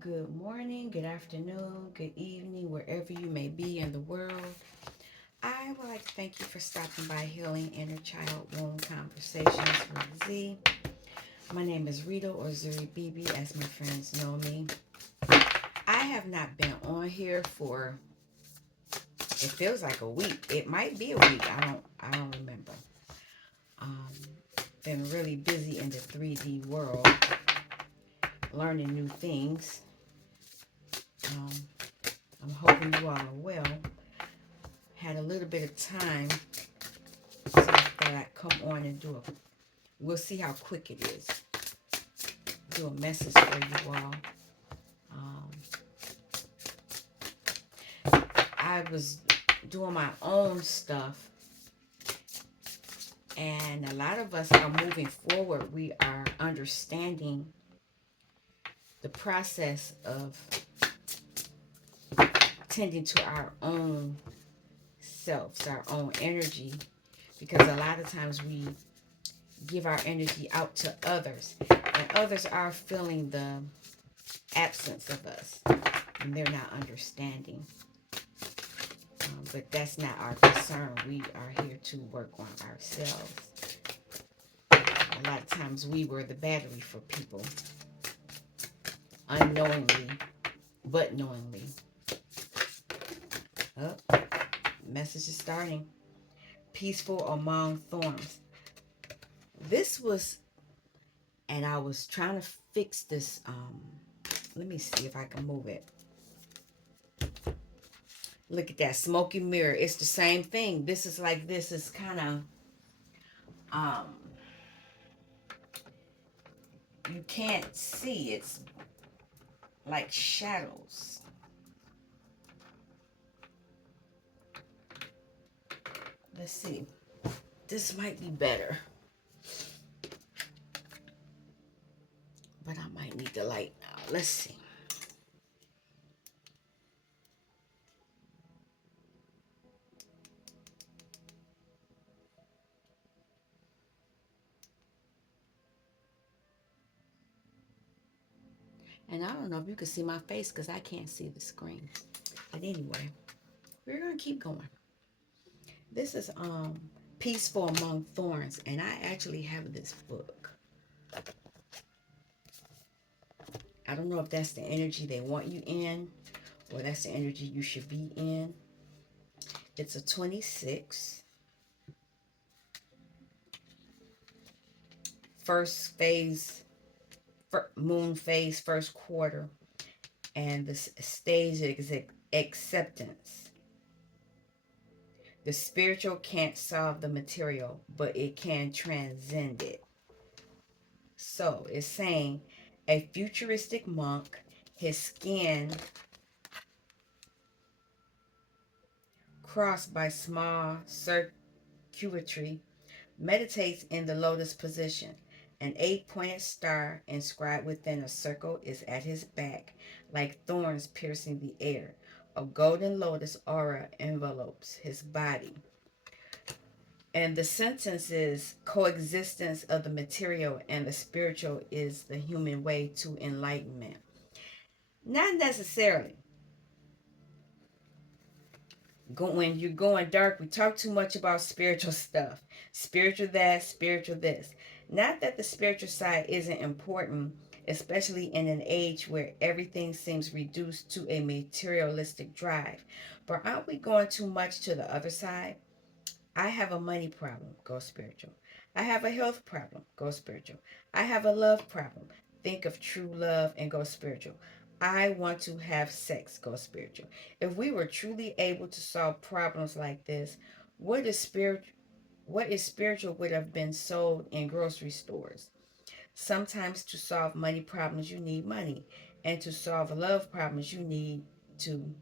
Good morning, good afternoon, good evening, wherever you may be in the world. I would like to thank you for stopping by Healing Inner Child Wound Conversations with Z. My name is Rita or Zuri BB, as my friends know me. I have not been on here for it feels like a week. It might be a week. I don't remember. Um, been really busy in the 3D world, learning new things. Um, I'm hoping you all are well. Had a little bit of time, so I thought I'd come on and do a. We'll see how quick it is. Do a message for you all. Um, I was doing my own stuff, and a lot of us are moving forward. We are understanding the process of tending to our own selves, our own energy, because a lot of times we give our energy out to others, and others are feeling the absence of us, and they're not understanding. But that's not our concern. We are here to work on ourselves. A lot of times we were the battery for people, unknowingly, but knowingly. Oh, message is starting. Peaceful among thorns. This was, and I was trying to fix this. Let me see if I can move it. Look at that smoky mirror. It's the same thing. This is kind of, um, you can't see. It's like shadows. Let's see. This might be better, but I might need the light now. Let's see. And I don't know if you can see my face because I can't see the screen. But anyway, we're gonna keep going. This is Peaceful Among Thorns, and I actually have this book. I don't know if that's the energy they want you in, or that's the energy you should be in. It's a 26. First phase, moon phase, first quarter, and the stage is acceptance. The spiritual can't solve the material, but it can transcend it. So it's saying a futuristic monk, his skin crossed by small circuitry, meditates in the lotus position. An eight-pointed star inscribed within a circle is at his back, like thorns piercing the air. A golden lotus aura envelopes his body. And the sentence is coexistence of the material and the spiritual is the human way to enlightenment. Not necessarily. When you're going dark, we talk too much about spiritual stuff. Spiritual that, spiritual this. Not that the spiritual side isn't important, especially in an age where everything seems reduced to a materialistic drive. But aren't we going too much to the other side? I have a money problem, go spiritual. I have a health problem, go spiritual. I have a love problem. Think of true love and go spiritual. I want to have sex, go spiritual. If we were truly able to solve problems like this, what is spiritual would have been sold in grocery stores. Sometimes to solve money problems you need money, and to solve love problems you need to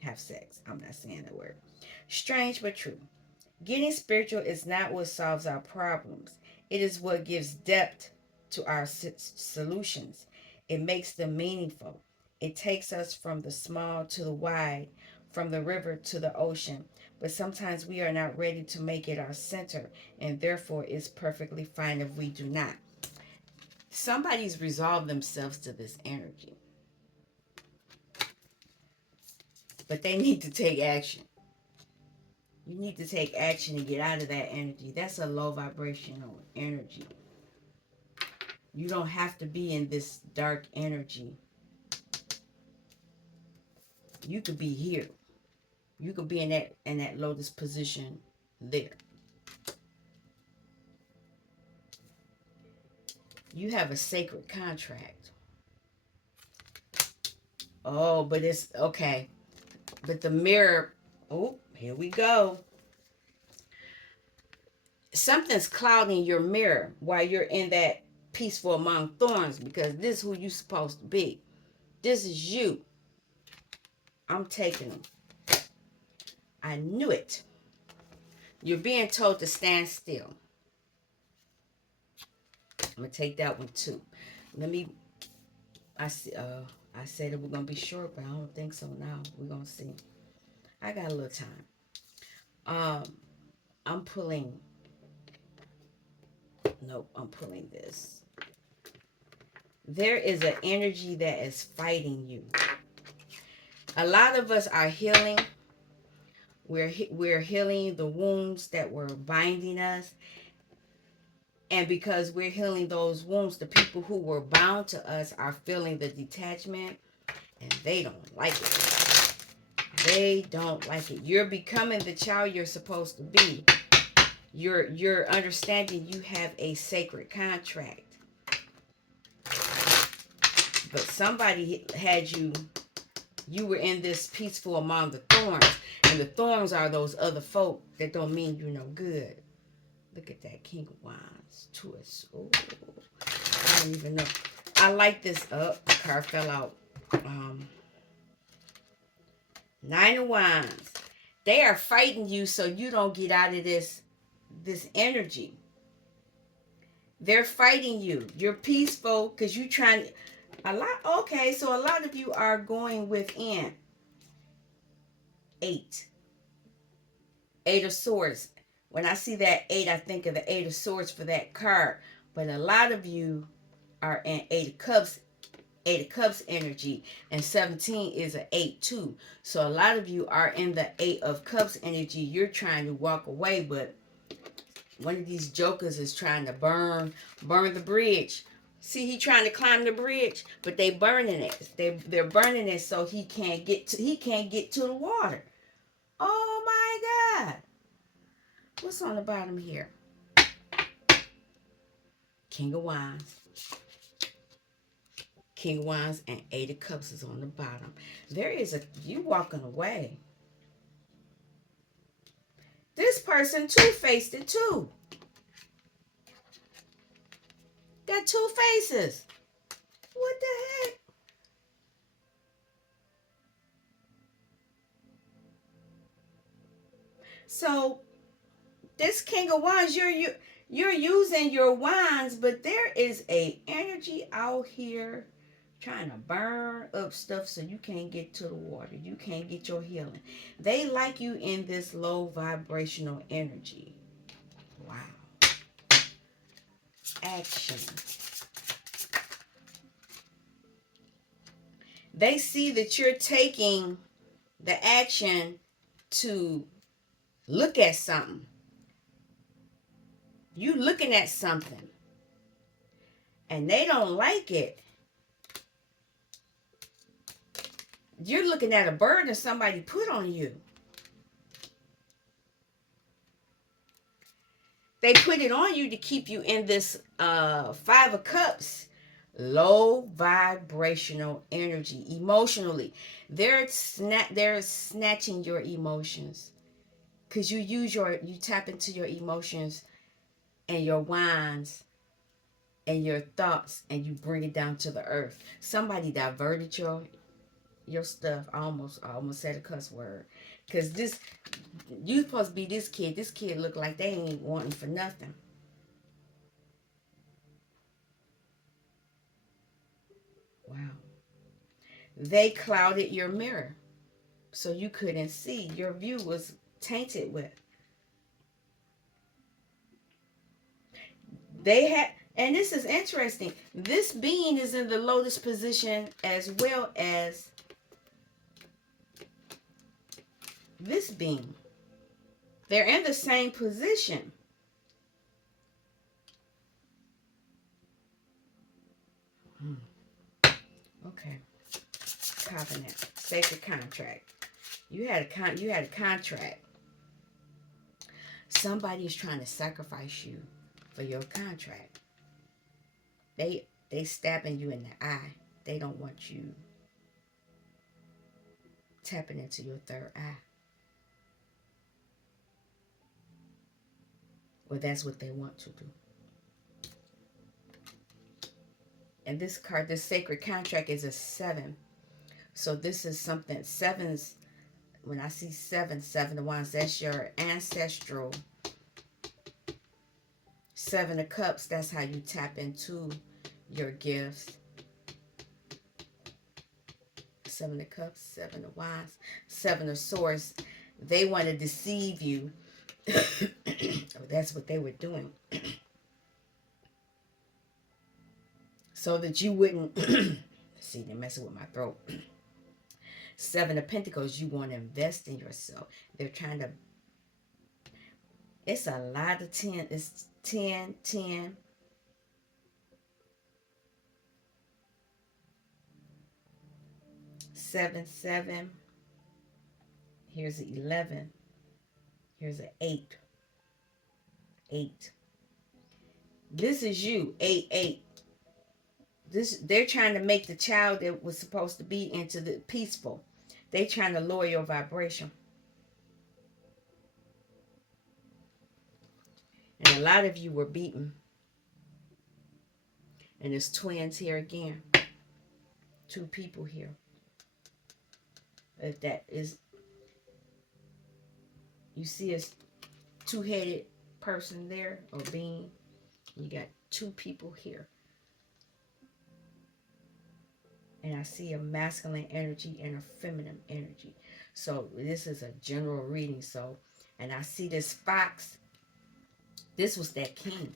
have sex. I'm not saying the word. Strange but true. Getting spiritual is not what solves our problems. It is what gives depth to our solutions. It makes them meaningful. It takes us from the small to the wide, from the river to the ocean. But sometimes we are not ready to make it our center, and therefore it's perfectly fine if we do not. Somebody's resolved themselves to this energy. but they need to take action. You need to take action to get out of that energy. That's a low vibrational energy. You don't have to be in this dark energy. You could be here. You could be in that lotus position there. You have a sacred contract. Oh, but it's okay. But the mirror, oh, here we go. Something's clouding your mirror while you're in that peaceful among thorns, because this is who you're supposed to be. This is you. I'm taking them. I knew it. You're being told to stand still. I'm gonna take that one too. Let me. I said it we're gonna be short, but I don't think so now. We're gonna see. I got a little time. I'm pulling. Nope, I'm pulling this. There is an energy that is fighting you. A lot of us are healing. We're healing the wounds that were binding us. And because we're healing those wounds, the people who were bound to us are feeling the detachment, and they don't like it. They don't like it. You're becoming the child you're supposed to be. You're understanding you have a sacred contract. But somebody had you were in this peaceful among the thorns. And the thorns are those other folk that don't mean you no good. Look at that King of Wands. Twist. Oh, I don't even know. I like this. Oh, the card fell out. Nine of Wands. They are fighting you so you don't get out of this energy. They're fighting you. You're peaceful because you're trying okay, so a lot of you are going within. Eight of Swords. When I see that 8, I think of the 8 of Swords for that card. But a lot of you are in 8 of Cups energy, and 17 is an 8 too. So a lot of you are in the 8 of Cups energy. You're trying to walk away, but one of these jokers is trying to burn the bridge. See, he trying to climb the bridge, but they burning it. They're burning it so he can't get to the water. Oh my God. What's on the bottom here? King of Wands. King of Wands and 8 of Cups is on the bottom. There is you walking away. This person two-faced it too. Got 2 faces. What the heck? So this King of Wands, you're using your wands, but there is a energy out here trying to burn up stuff so you can't get to the water. You can't get your healing. They like you in this low vibrational energy. Wow. Action. They see that you're taking the action to look at something. You looking at something. And they don't like it. You're looking at a burden somebody put on you. They put it on you to keep you in this 5 of Cups. Low vibrational energy. Emotionally. They're snatching your emotions. Because you tap into your emotions and your wands and your thoughts, and you bring it down to the earth. Somebody diverted your stuff. I almost said a cuss word. Because you supposed to be this kid. This kid look like they ain't wanting for nothing. Wow. They clouded your mirror. So you couldn't see. Your view was tainted with. They had, and this is interesting. This being is in the lotus position as well as this being. They're in the same position. Okay. Covenant. Sacred contract. You had a contract. Somebody is trying to sacrifice you for your contract. They stabbing you in the eye. They don't want you tapping into your third eye. Well, that's what they want to do. And this card, this sacred contract, is a 7. So this is something, 7's, when I see 7 of Wands, that's your ancestral. 7 of Cups, that's how you tap into your gifts. 7 of Cups, 7 of Wands, 7 of Swords. They want to deceive you. That's what they were doing. So that you wouldn't, see, they're messing with my throat. 7 of Pentacles, you want to invest in yourself. They're trying to, it's a lot of 10. It's 10, 10. Seven, 7. Here's an 11. Here's an 8. 8. This is you, 8, 8. They're trying to make the child that was supposed to be into the peaceful. They're trying to lower your vibration. And a lot of you were beaten. And there's twins here again. 2 people here. If that is, you see a 2-headed person there or being. You got 2 people here. And I see a masculine energy and a feminine energy. So this is a general reading. So, and I see this fox. This was that king.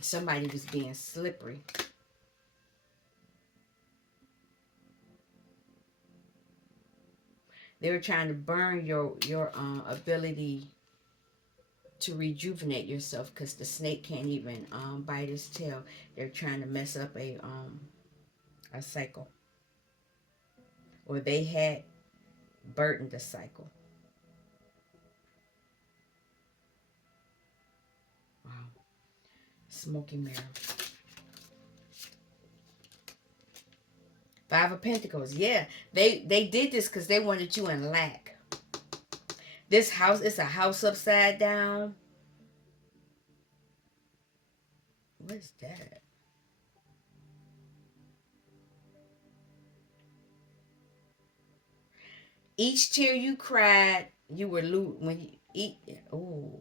Somebody was being slippery. They were trying to burn your ability to rejuvenate yourself, because the snake can't even bite his tail. They're trying to mess up a cycle, or they had burdened the cycle. Wow. Smoky mirror. 5 of Pentacles. Yeah, they did this because they wanted you in lack. This house, it's a house upside down. What is that? Each tear you cried, you were when you eat. Oh,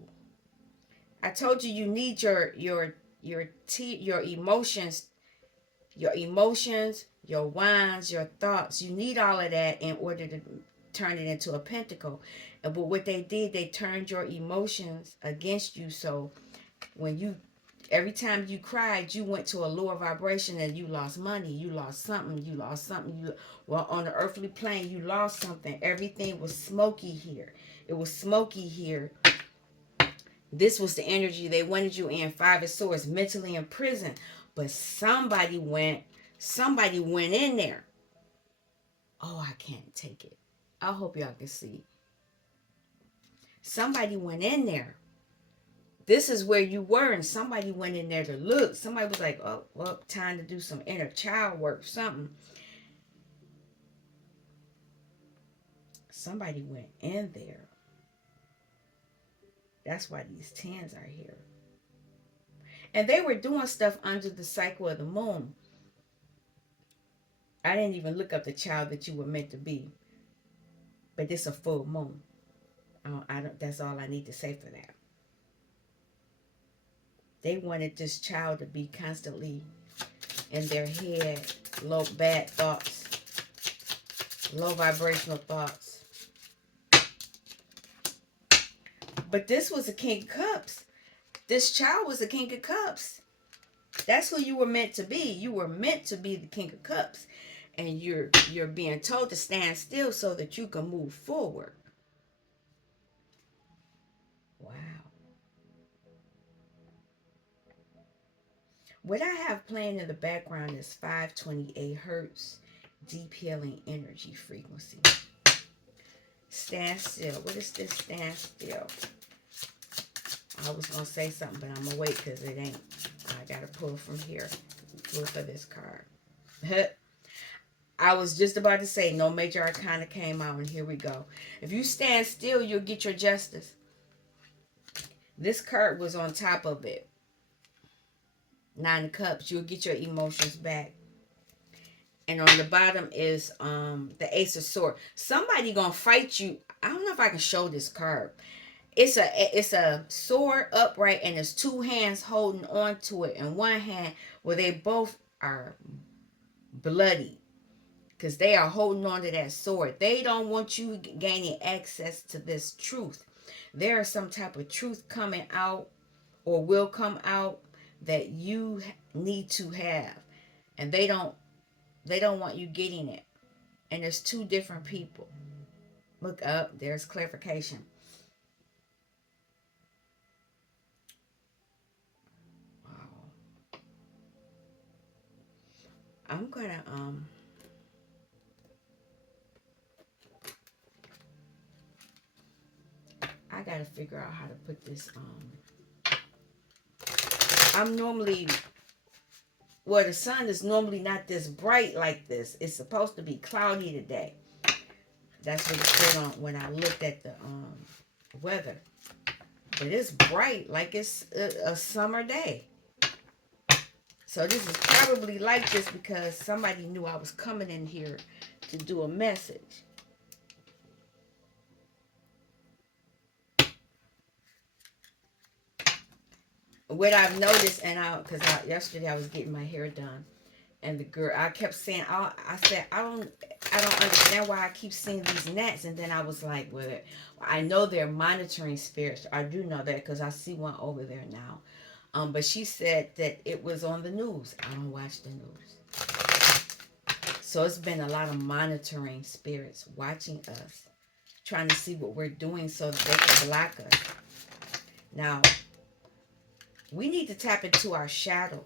I told you, you need your emotions, your wines, your thoughts. You need all of that in order to turn it into a pentacle. But what they did, they turned your emotions against you. So when every time you cried, you went to a lower vibration, and you lost money, you lost something. Well, on the earthly plane, you lost something. Everything was smoky here. It was smoky here. This was the energy they wanted you in. 5 of Swords, mentally in prison. But somebody went in there. Oh, I can't take it. I hope y'all can see. Somebody went in there. This is where you were, and somebody went in there to look. Somebody was like, oh, well, time to do some inner child work, something. Somebody went in there. That's why these 10s are here. And they were doing stuff under the cycle of the moon. I didn't even look up the child that you were meant to be. But it's a full moon. That's all I need to say for that. They wanted this child to be constantly in their head, low bad thoughts, low vibrational thoughts. But this was a King of Cups. This child was a King of Cups. That's who you were meant to be. You were meant to be the King of Cups. and you're being told to stand still so that you can move forward. Wow. What I have playing in the background is 528 hertz deep healing energy frequency. Stand still. What is this stand still? I was going to say something, but I'm going to wait because it ain't. I got to pull from here. Pull for this card. I was just about to say no major arcana came out, and here we go. If you stand still, you'll get your justice. This card was on top of it. Nine of Cups. You'll get your emotions back. And on the bottom is the Ace of Swords. Somebody gonna fight you. I don't know if I can show this card. It's a sword upright, and there's two hands holding on to it, and one hand where they both are bloody because they are holding on to that sword. They don't want you gaining access to this truth. There is some type of truth coming out or will come out that you need to have, and they don't want you getting it. And there's two different people. Look up, there's clarification. Wow. I'm gonna I gotta figure out how to put this I'm normally, well, the sun is normally not this bright like this. It's supposed to be cloudy today. That's what it said on when I looked at the weather. But it's bright like it's a summer day. So this is probably like this because somebody knew I was coming in here to do a message. What I've noticed, and because yesterday I was getting my hair done, and the girl, I kept saying, I said, I don't understand why I keep seeing these gnats. And then I was like, well, I know they're monitoring spirits. I do know that because I see one over there now. But she said that it was on the news. I don't watch the news. So it's been a lot of monitoring spirits watching us, trying to see what we're doing so that they can block us. Now, we need to tap into our shadow.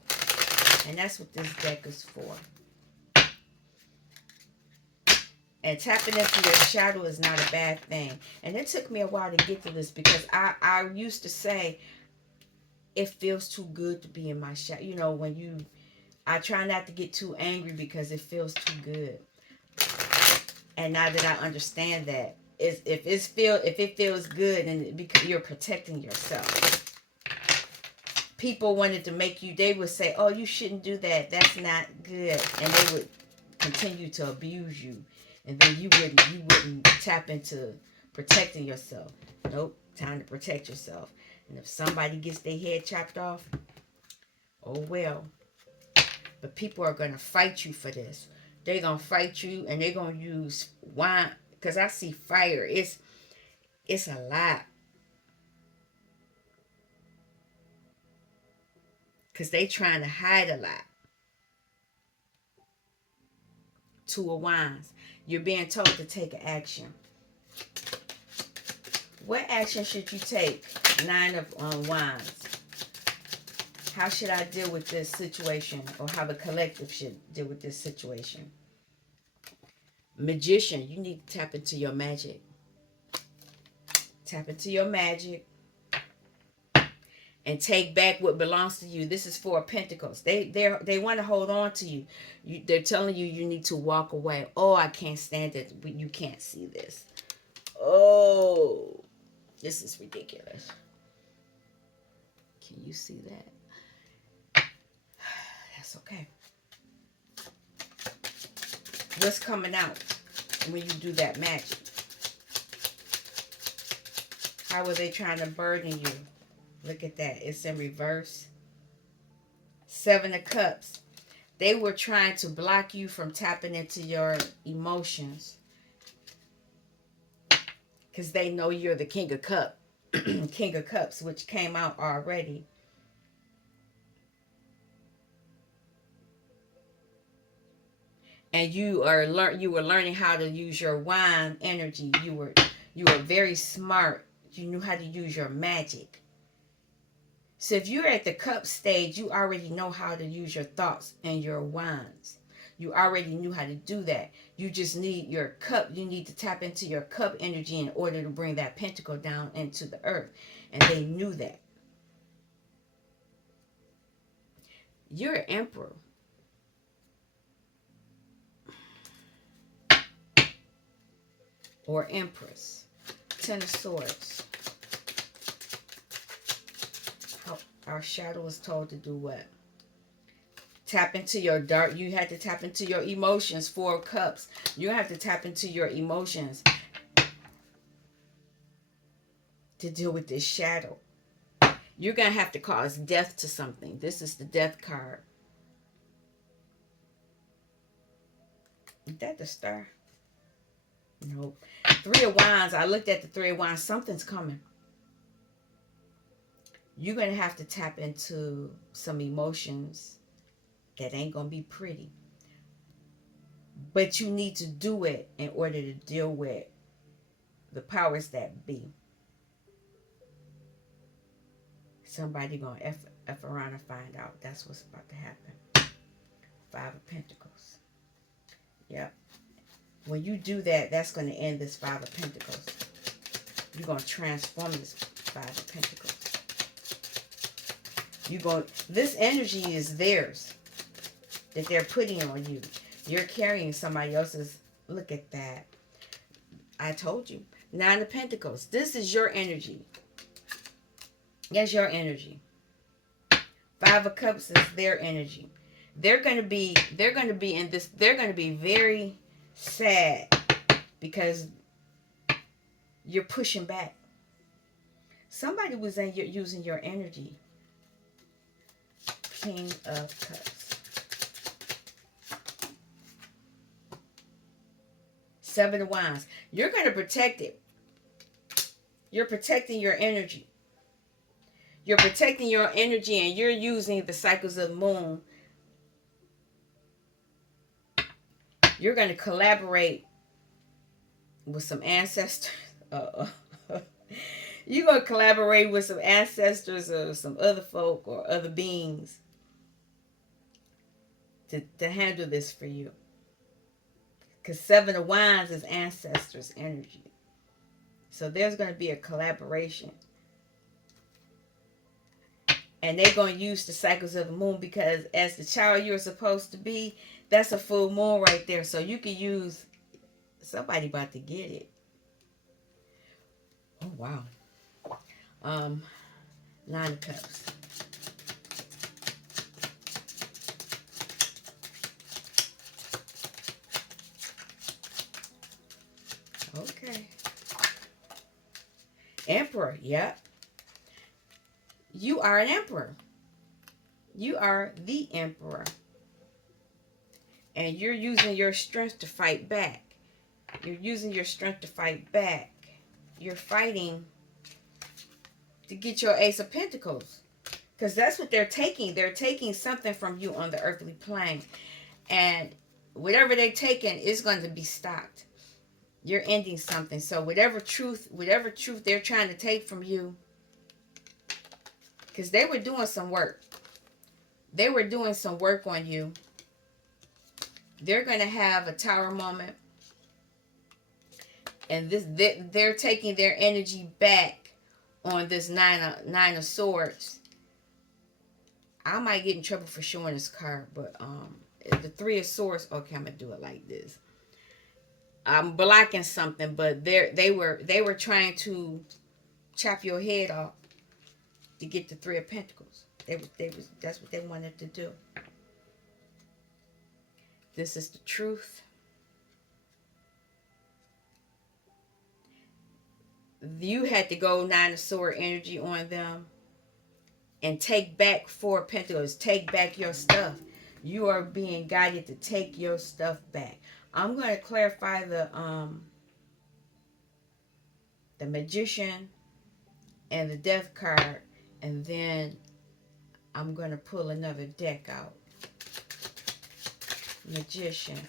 And that's what this deck is for. And tapping into your shadow is not a bad thing. And it took me a while to get to this because I used to say, it feels too good to be in my shadow. You know, I try not to get too angry because it feels too good. And now that I understand that, if it feels good, and because you're protecting yourself. People wanted to make you, they would say, oh, you shouldn't do that. That's not good. And they would continue to abuse you. And then you wouldn't tap into protecting yourself. Nope, time to protect yourself. And if somebody gets their head chopped off, oh well. But people are going to fight you for this. They're going to fight you, and they're going to use wine. Because I see fire. It's a lot. Because they trying to hide a lot. Two of Wands. You're being told to take action. What action should you take? Nine of Wands. How should I deal with this situation? Or how the collective should deal with this situation? Magician. You need to tap into your magic. Tap into your magic. And take back what belongs to you. This is Four of Pentacles. They want to hold on to you. They're telling you you need to walk away. Oh, I can't stand it. You can't see this. Oh, this is ridiculous. Can you see that? That's okay. What's coming out when you do that magic? How are they trying to burden you? Look at that. It's in reverse. Seven of Cups. They were trying to block you from tapping into your emotions. Because they know you're the King of Cups. King of Cups, which came out already. and you were learning how to use your wand energy. You were very smart. You knew how to use your magic. So if you're at the cup stage, you already know how to use your thoughts and your wands. You already knew how to do that. You just need your cup. You need to tap into your cup energy in order to bring that pentacle down into the earth. And they knew that. You're an emperor. Or empress. Ten of Swords. Our shadow is told to do what? Tap into your dark. You had to tap into your emotions. Four of Cups. You have to tap into your emotions to deal with this shadow. You're going to have to cause death to something. This is the Death card. Is that the Star? Nope. Three of Wands. I looked at the Three of Wands. Something's coming. You're going to have to tap into some emotions that ain't going to be pretty. But you need to do it in order to deal with the powers that be. Somebody going to F around and find out. That's what's about to happen. Five of Pentacles. Yep. When you do that, that's going to end this Five of Pentacles. You're going to transform this Five of Pentacles. This energy is theirs that they're putting on you. You're carrying somebody else's. Look at that. I told you. Nine of Pentacles. This is your energy. That's your energy. Five of Cups is their energy. They're going to be in this. They're going to be very sad because you're pushing back. Somebody was using your energy. King of Cups. Seven of Wands. You're going to protect it. You're protecting your energy. You're protecting your energy, and you're using the cycles of the moon. You're going to collaborate with some ancestors. You're going to collaborate with some ancestors or some other folk or other beings to handle this for you. Because Seven of Wands is ancestors' energy. So there's going to be a collaboration. And they're going to use the cycles of the moon because as the child you're supposed to be, that's a full moon right there. So you can use, somebody about to get it. Oh, wow. Nine of Cups. Okay. Emperor, yep. You are an emperor. You are the emperor. And you're using your strength to fight back. You're using your strength to fight back. You're fighting to get your Ace of Pentacles. Because that's what they're taking. They're taking something from you on the earthly plane. And whatever they're taking is going to be stopped. You're ending something. So whatever truth they're trying to take from you, because they were doing some work. They were doing some work on you. They're going to have a tower moment. And they're taking their energy back on this nine of Swords. I might get in trouble for showing this card, but the Three of Swords. Okay, I'm gonna do it like this. I'm blocking something, but they were trying to chop your head off to get the Three of Pentacles. That's what they wanted to do. This is the truth. You had to go Nine of Sword energy on them and take back Four of Pentacles. Take back your stuff. You are being guided to take your stuff back. I'm going to clarify the Magician and the Death card, and then I'm going to pull another deck out. Magician.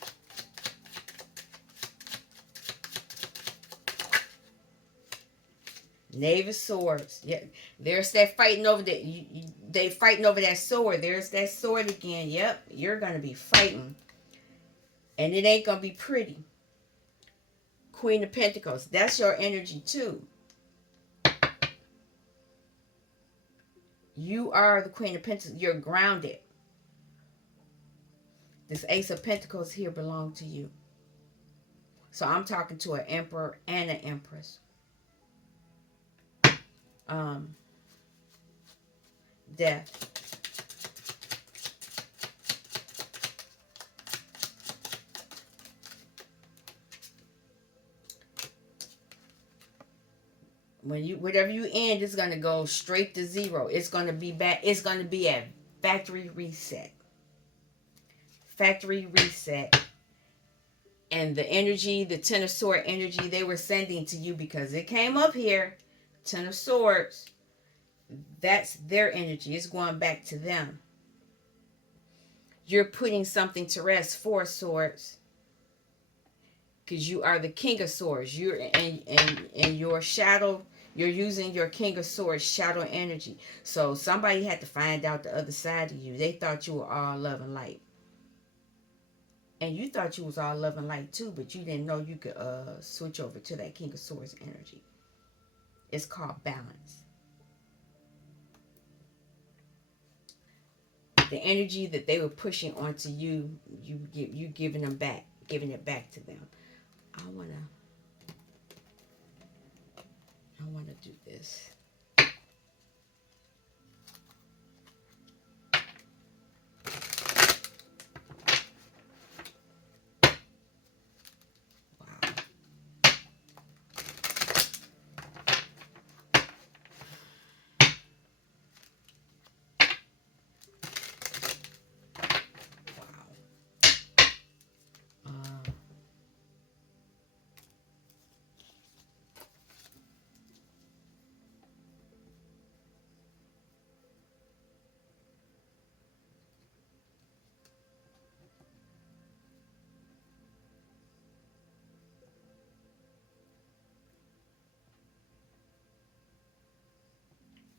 Knave of Swords. Yeah, there's that fighting over that. They fighting over that sword. There's that sword again. Yep, you're gonna be fighting, and it ain't gonna be pretty. Queen of Pentacles. That's your energy too. You are the Queen of Pentacles. You're grounded. This Ace of Pentacles here belong to you. So I'm talking to an Emperor and an Empress. Um, Death. When you, whatever you end, it's gonna go straight to zero. It's gonna be back. It's gonna be a factory reset. Factory reset. And the energy, the Ten of Swords energy they were sending to you, because it came up here, Ten of Swords, that's their energy. It's going back to them. You're putting something to rest, Four of Swords, because you are the King of Swords. You're in your shadow. You're using your King of Swords shadow energy. So somebody had to find out the other side of you. They thought you were all love and light. And you thought you was all love and light too, but you didn't know you could switch over to that King of Swords energy. It's called balance. The energy that they were pushing onto you, you giving them back, giving it back to them. I wanna do this.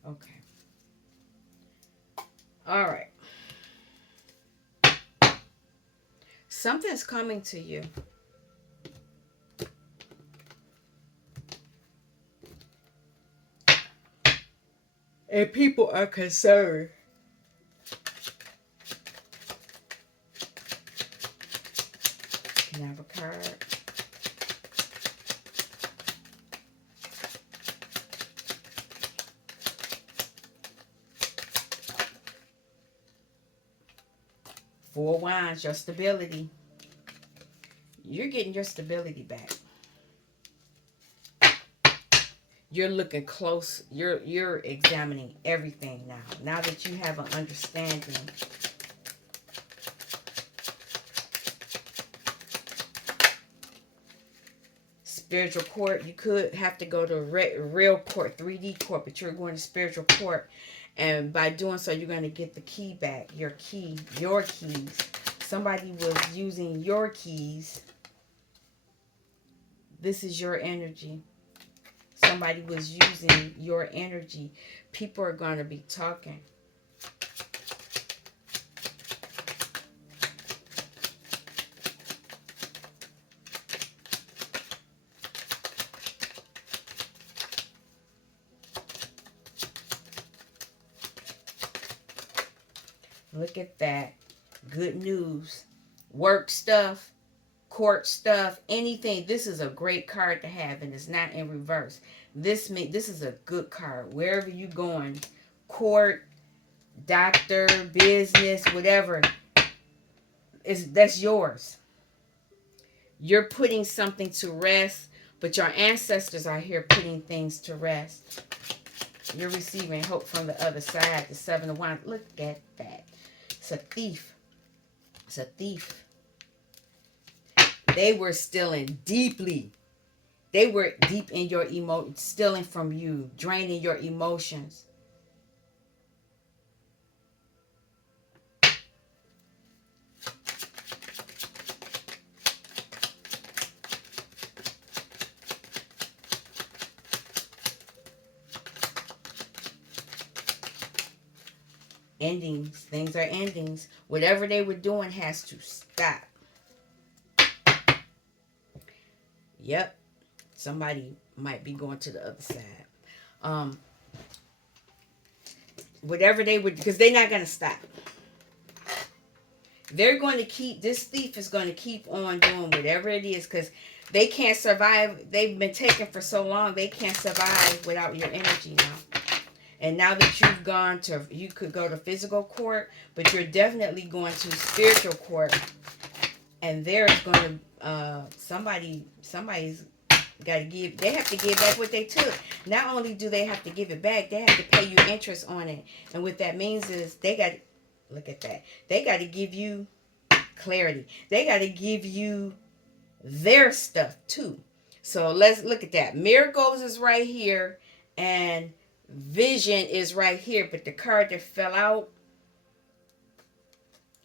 Okay. All right. Something's coming to you. And people are concerned. Can I have a card? Four Wands, your stability. You're getting your stability back. You're looking close. You're examining everything now. Now that you have an understanding. Spiritual court. You could have to go to real court, 3D court, but you're going to spiritual court. And by doing so, you're going to get the key back. Your key. Your keys. Somebody was using your keys. This is your energy. Somebody was using your energy. People are going to be talking. Look at that. Good news. Work stuff. Court stuff. Anything. This is a great card to have, and it's not in reverse. This is a good card. Wherever you going. Court, doctor, business, whatever. That's yours. You're putting something to rest, but your ancestors are here putting things to rest. You're receiving hope from the other side. The Seven of Wands. Look at that. It's a thief. It's a thief. They were stealing deeply. They were deep in your stealing from you, draining your emotions. Endings. Things are endings. Whatever they were doing has to stop. Yep. Somebody might be going to the other side. Um, Whatever they would, because they're not going to stop. They're going to keep, this thief is going to keep on doing whatever it is, because they can't survive. They've been taken for so long, they can't survive without your energy now. And now that you've gone to, you could go to physical court, but you're definitely going to spiritual court. And there's going to, somebody's got to give, they have to give back what they took. Not only do they have to give it back, they have to pay you interest on it. And what that means is they got, look at that, they got to give you clarity. They got to give you their stuff too. So let's look at that. Miracles is right here and vision is right here, but the card that fell out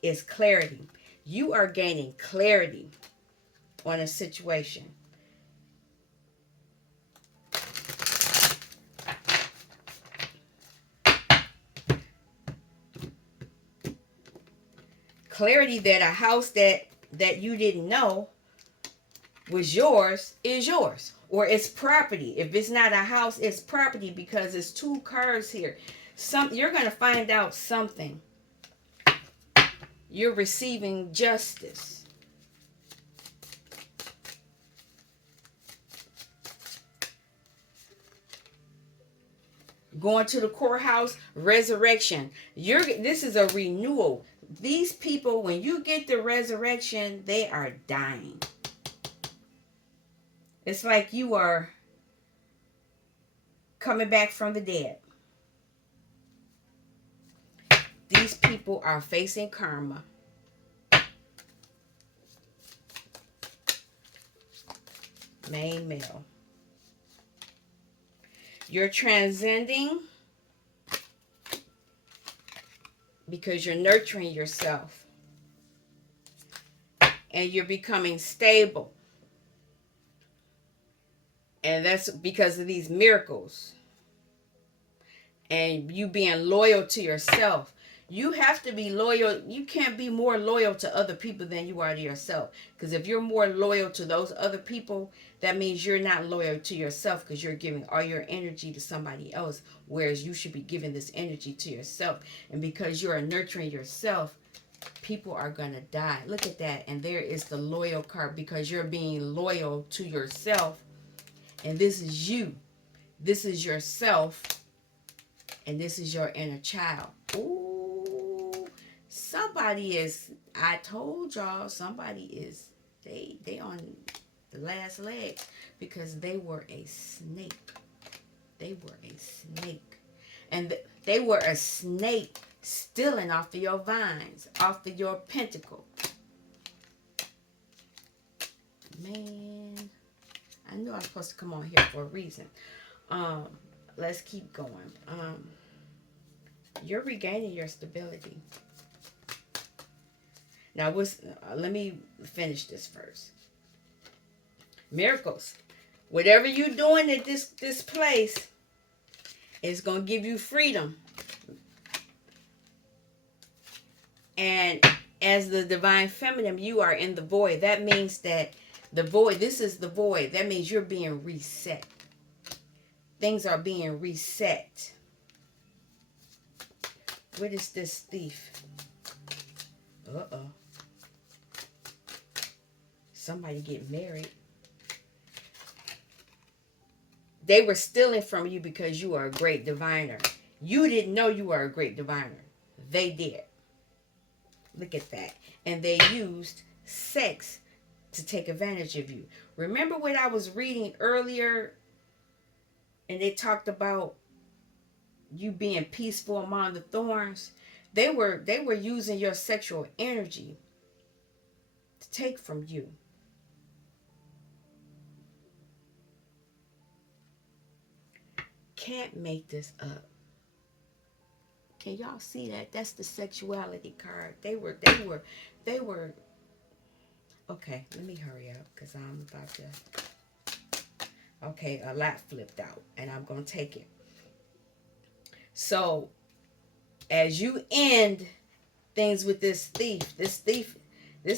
is clarity. You are gaining clarity on a situation. Clarity that a house that you didn't know was yours is yours, or it's property. If it's not a house, it's property, because it's two cards here. You're going to find out something. You're receiving justice. Going to the courthouse, resurrection. This is a renewal. These people, when you get the resurrection, they are dying. It's like you are coming back from the dead. These people are facing karma. Main male. You're transcending because you're nurturing yourself. And you're becoming stable. And that's because of these miracles. And you being loyal to yourself. You have to be loyal. You can't be more loyal to other people than you are to yourself. Because if you're more loyal to those other people, that means you're not loyal to yourself, because you're giving all your energy to somebody else, whereas you should be giving this energy to yourself. And because you are nurturing yourself, people are going to die. Look at that. And there is the loyal card, because you're being loyal to yourself. And this is you. This is yourself. And this is your inner child. Ooh, somebody is, I told y'all, somebody is, they on the last leg, because they were a snake. They were a snake. And they were a snake stealing off of your vines, off of your pentacle. Man, I knew I was supposed to come on here for a reason. Let's keep going. You're regaining your stability. Now, let me finish this first. Miracles. Whatever you're doing at this place is going to give you freedom. And as the divine feminine, you are in the void. That means that the void, this is the void. That means you're being reset. Things are being reset. What is this thief? Uh-oh. Somebody get married. They were stealing from you because you are a great diviner. You didn't know you were a great diviner. They did. Look at that. And they used sex to take advantage of you. Remember what I was reading earlier? And they talked about you being peaceful among the thorns. They were using your sexual energy to take from you. Can't make this up. Can y'all see that? That's the sexuality card. They were. Okay, let me hurry up because I'm about to. Okay, a lot flipped out, and I'm gonna take it. So as you end things with this thief, this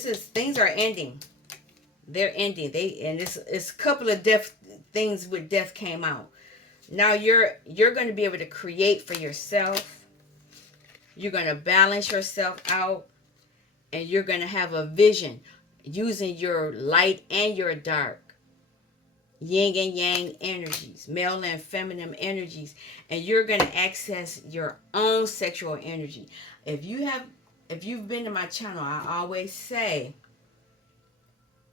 is things are ending. They're ending. And it's a couple of death things with death came out. Now you're going to be able to create for yourself. You're going to balance yourself out, and you're going to have a vision using your light and your dark, yin and yang energies, male and feminine energies, and you're going to access your own sexual energy. If you've been to my channel, I always say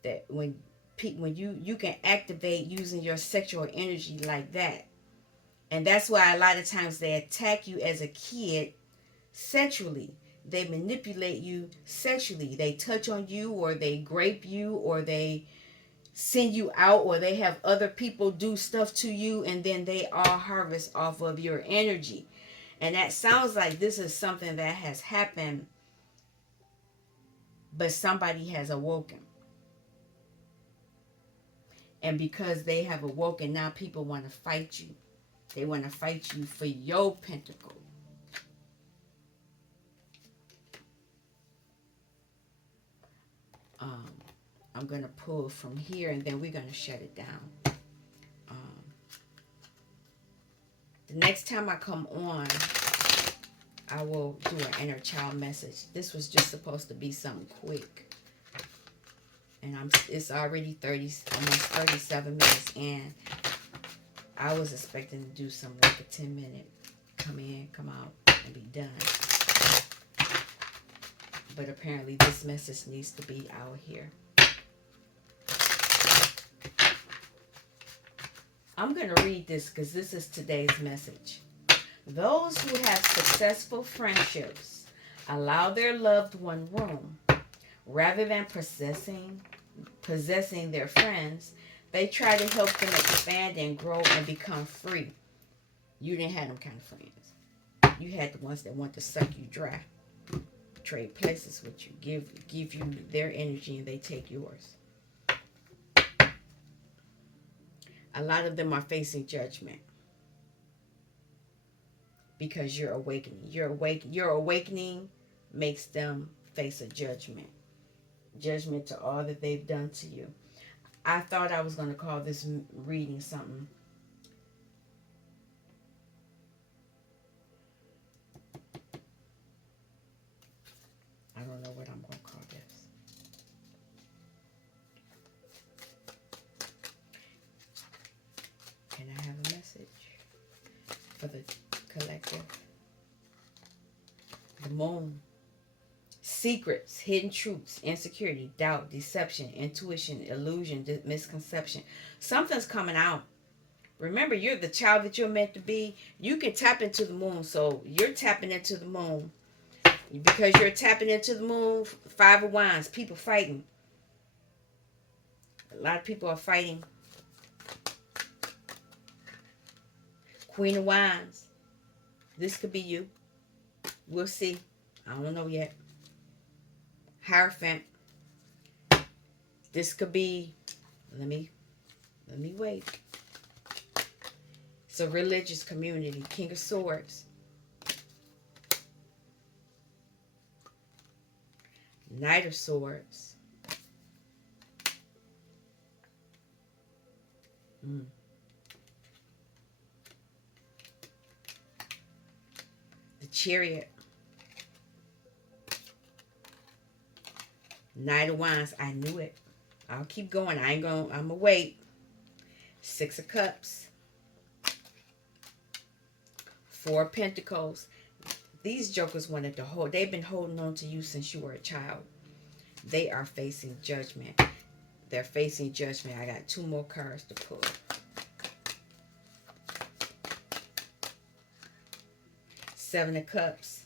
that when you can activate using your sexual energy like that. And that's why a lot of times they attack you as a kid sexually. They manipulate you sexually. They touch on you, or they grape you, or they send you out, or they have other people do stuff to you, and then they all harvest off of your energy. And that sounds like this is something that has happened, but somebody has awoken. And because they have awoken, now people want to fight you. They want to fight you for your pentacle. I'm going to pull from here, and then we're going to shut it down. The next time I come on, I will do an inner child message. This was just supposed to be something quick. And it's already almost 37 minutes in. I was expecting to do something like a 10-minute come in, come out, and be done. But apparently this message needs to be out here. I'm going to read this because this is today's message. Those who have successful friendships allow their loved one room. Rather than possessing their friends, they try to help them expand and grow and become free. You didn't have them kind of friends. You had the ones that want to suck you dry, trade places with you, give you their energy, and they take yours. A lot of them are facing judgment because you're awakening. Your awakening makes them face a judgment. Judgment to all that they've done to you. I thought I was going to call this reading something. I don't know what I'm going to call this. Can I have a message for the collective? The moon. Secrets, hidden truths, insecurity, doubt, deception, intuition, illusion, misconception. Something's coming out. Remember, you're the child that you're meant to be. You can tap into the moon. So you're tapping into the moon. Because you're tapping into the moon, 5 of Wands, people fighting. A lot of people are fighting. Queen of Wands. This could be you. We'll see. I don't know yet. Hierophant. This could be, let me wait. It's a religious community. King of Swords. Knight of Swords. The Chariot. Knight of Wands. I knew it. I'll keep going. I'm going to wait. 6 of Cups. 4 of Pentacles. These jokers wanted to hold. They've been holding on to you since you were a child. They are facing judgment. They're facing judgment. I got 2 more cards to pull. Seven of Cups.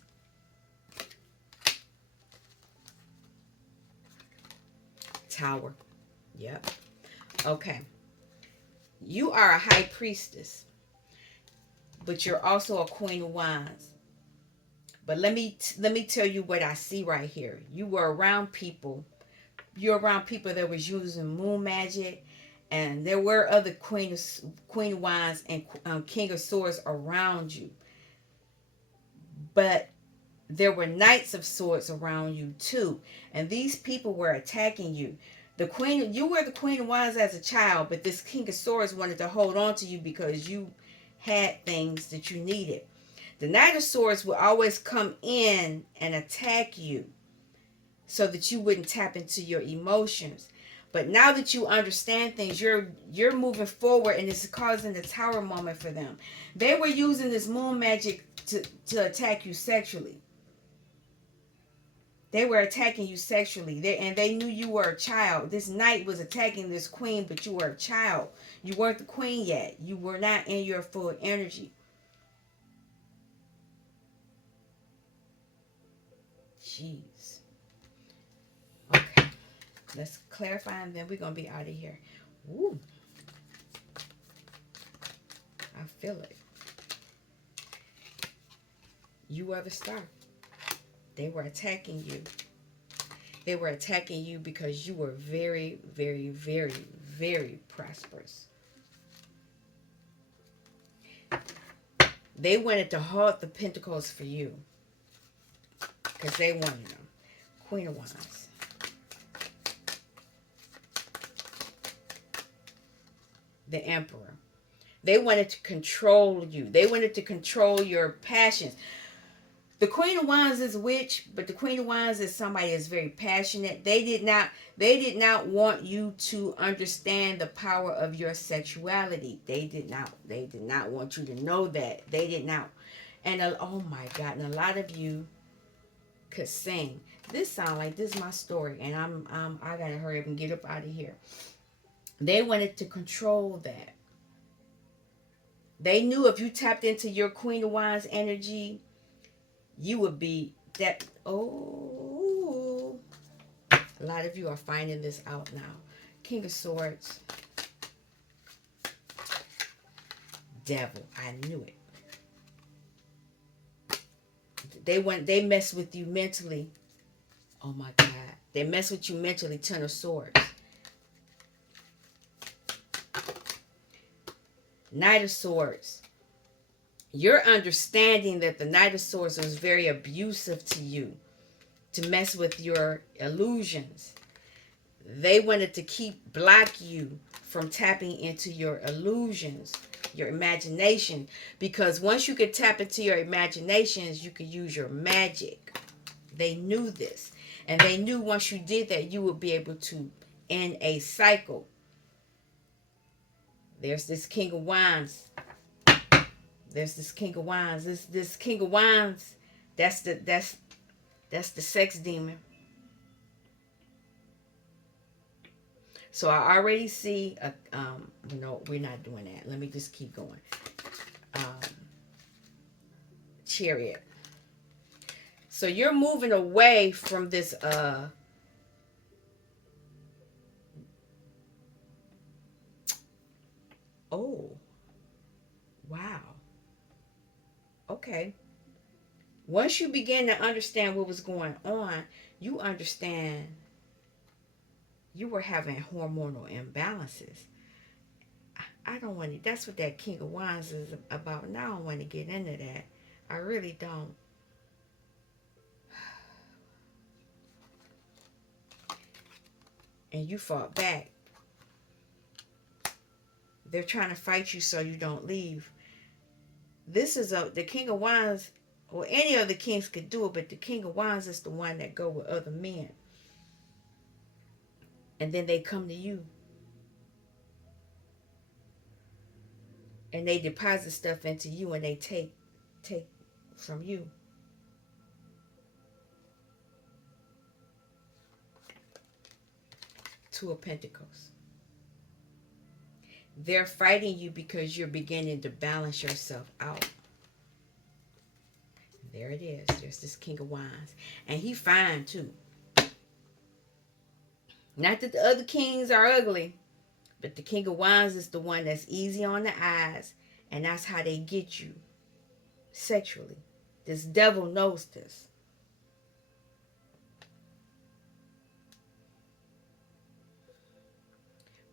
Tower. Yep. Okay. You are a high priestess, but you're also a Queen of Wands. But let me tell you what I see right here. You were around people. You're around people that was using moon magic, and there were other Queen of Wands and King of Swords around you. But there were knights of swords around you too, and these people were attacking you. You were the Queen of Wands as a child, but this King of Swords wanted to hold on to you because you had things that you needed. The Knight of Swords will always come in and attack you so that you wouldn't tap into your emotions. But now that you understand things, you're moving forward, and it's causing the tower moment for them. They were using this moon magic to attack you sexually. They were attacking you sexually. And they knew you were a child. This knight was attacking this queen, but you were a child. You weren't the queen yet. You were not in your full energy. Jeez. Okay. Let's clarify, and then we're going to be out of here. Woo. I feel it. You are the star. They were attacking you. They were attacking you because you were very, very, very, very prosperous. They wanted to halt the Pentacles for you because they wanted them. Queen of Wands. The Emperor. They wanted to control you. They wanted to control your passions. The Queen of Wands is a witch, but the Queen of Wands is somebody that's very passionate. They did not want you to understand the power of your sexuality. They did not want you to know that. They did not. And oh my God, and a lot of you could sing. This sound like this is my story, and I gotta hurry up and get up out of here. They wanted to control that. They knew if you tapped into your Queen of Wands energy, you would be that. Oh, a lot of you are finding this out now. King of Swords. Devil. I knew it. They mess with you mentally. Oh my God. They mess with you mentally. Ten of Swords. Knight of Swords. You're understanding that the Knight of Swords was very abusive to you, to mess with your illusions. They wanted to block you from tapping into your illusions, your imagination, because once you could tap into your imaginations, you could use your magic. They knew this, and they knew once you did that, you would be able to end a cycle. There's this King of Wands. There's this King of Wands. This King of Wands, that's the sex demon. So I already see no, we're not doing that. Let me just keep going. Chariot. So you're moving away from this oh. Wow. Okay. Once you begin to understand what was going on, you understand you were having hormonal imbalances. I don't want to, that's what that King of Wands is about. Now I don't want to get into that. I really don't. And you fought back. They're trying to fight you so you don't leave. This is the King of Wands, or any of the kings could do it, but the King of Wands is the one that go with other men. And then they come to you. And they deposit stuff into you, and they take from you. Two of Pentacles. They're fighting you because you're beginning to balance yourself out. There it is. There's this King of Wands. And he fine too. Not that the other kings are ugly, but the King of Wands is the one that's easy on the eyes. And that's how they get you sexually. This devil knows this.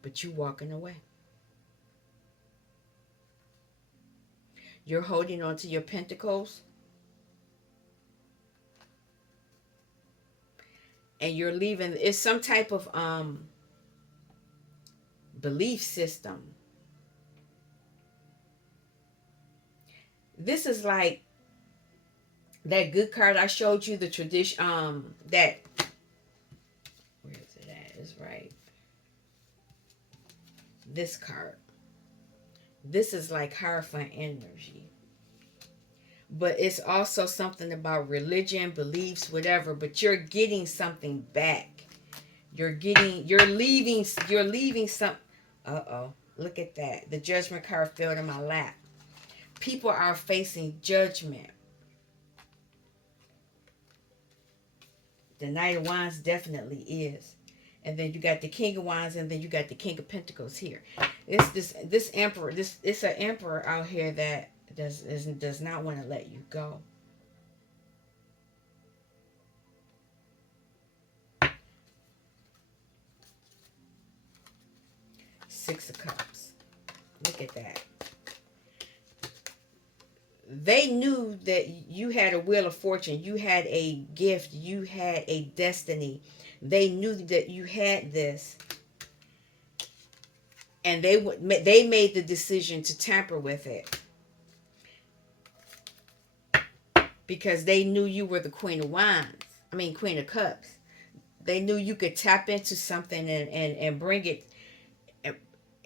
But you walking away. You're holding on to your pentacles. and you're leaving. It's some type of belief system. This is like that good card I showed you, the tradition, that, where is it at? It's right. This card. This is like Hierophant energy. But it's also something about religion, beliefs, whatever, but you're getting something back. You're leaving some. Uh-oh. Look at that. The Judgment card fell in my lap. People are facing judgment. The Knight of Wands definitely is. And then you got the King of Wands, and then you got the King of Pentacles here. It's this emperor. It's an emperor out here that does not want to let you go. Six of Cups. Look at that. They knew that you had a wheel of fortune. You had a gift. You had a destiny. They knew that you had this, and they made the decision to tamper with it because they knew you were the Queen of Wands. I mean, Queen of Cups. They knew you could tap into something and bring it.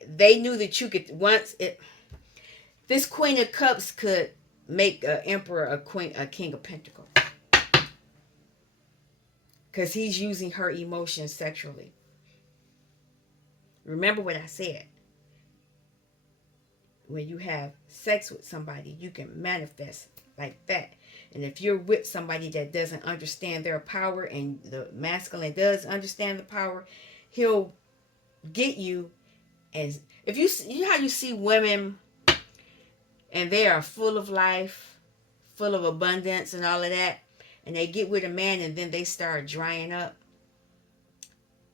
They knew that you could once it. This Queen of Cups could make an emperor a King of Pentacles because he's using her emotions sexually. Remember what I said. When you have sex with somebody, you can manifest like that. And if you're with somebody that doesn't understand their power, and the masculine does understand the power, he'll get you. And if you know how you see women and they are full of life, full of abundance and all of that, and they get with a man and then they start drying up.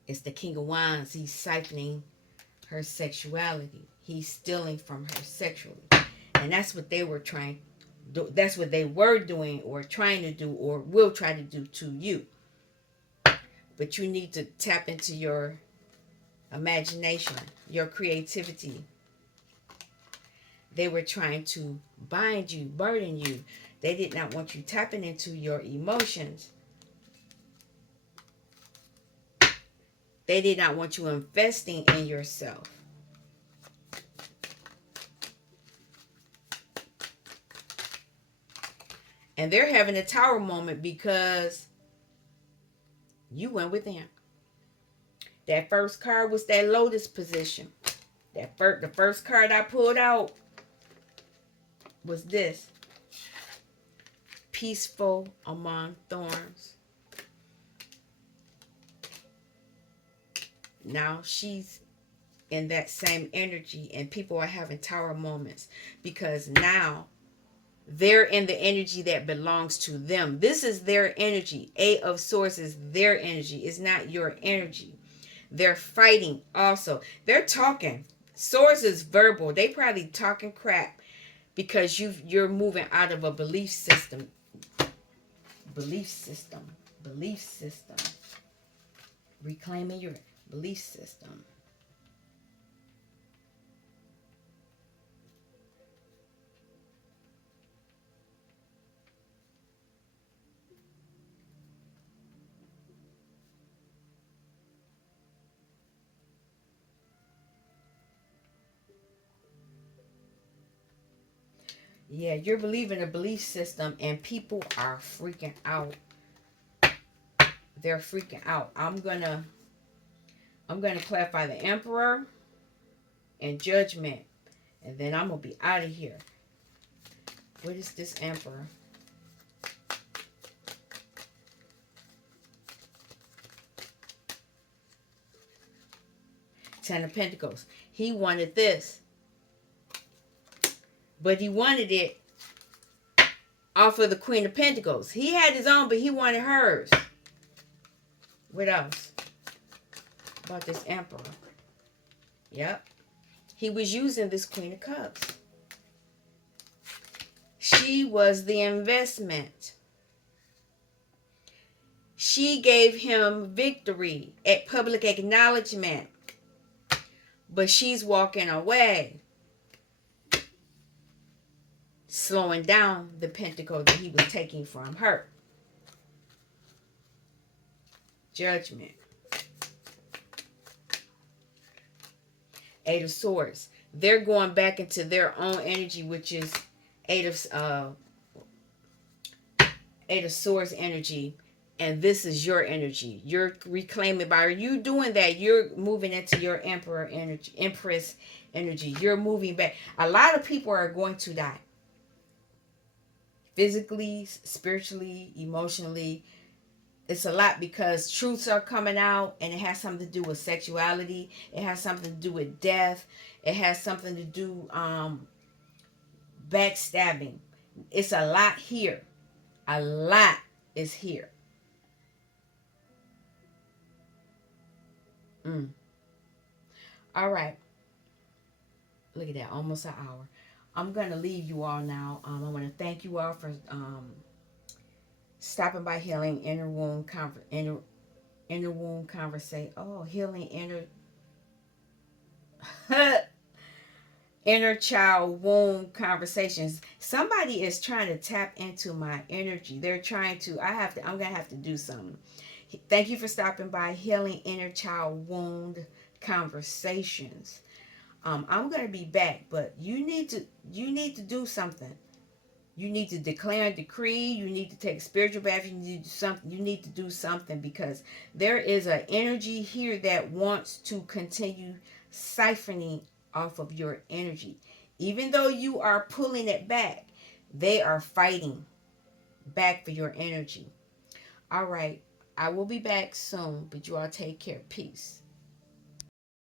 It's the King of Wands. He's siphoning her sexuality. He's stealing from her sexually. And that's what they were that's what they were doing or trying to do or will try to do to you. But you need to tap into your imagination, your creativity. They were trying to bind you, burden you. They did not want you tapping into your emotions. They did not want you investing in yourself. And they're having a tower moment because you went with them. That first card was that Lotus position. The first card I pulled out was this. Peaceful among thorns. Now she's in that same energy, and people are having tower moments because now they're in the energy that belongs to them. This is their energy. Eight of Swords is their energy. It's not your energy. They're fighting also. They're talking. Swords is verbal. They probably talking crap because you're moving out of a belief system. Belief system. Belief system. Reclaiming your belief system. Yeah, you're believing a belief system and people are freaking out. They're freaking out. I'm gonna clarify the Emperor and Judgment, and then I'm gonna be out of here. What is this Emperor? Ten of Pentacles. He wanted this, but he wanted it off of the Queen of Pentacles. He had his own, but he wanted hers. What else about this Emperor? Yep. He was using this Queen of Cups. She was the investment. She gave him victory at public acknowledgement, but she's walking away, slowing down the pentacle that he was taking from her. Judgment. Eight of Swords. They're going back into their own energy, which is Eight of Swords energy, and this is your energy. You're reclaiming. By you doing that, you're moving into your Emperor energy, Empress energy. You're moving back. A lot of people are going to die, physically, spiritually, emotionally. It's a lot because truths are coming out, and it has something to do with sexuality. It has something to do with death. It has something to do backstabbing. It's a lot here. A lot is here. Mm. All right. Look at that. Almost an hour. I'm gonna leave you all now. I want to thank you all for stopping by Healing Inner Womb Inner Womb Conversation. Oh, Healing Inner Inner Child Womb Conversations. Somebody is trying to tap into my energy. They're trying to. I'm gonna have to do something. Thank you for stopping by Healing Inner Child Wound Conversations. I'm gonna be back, but you need to do something. You need to declare and decree. You need to take a spiritual bath. You need to do something. You need to do something because there is an energy here that wants to continue siphoning off of your energy. Even though you are pulling it back, they are fighting back for your energy. All right. I will be back soon, but you all take care. Peace.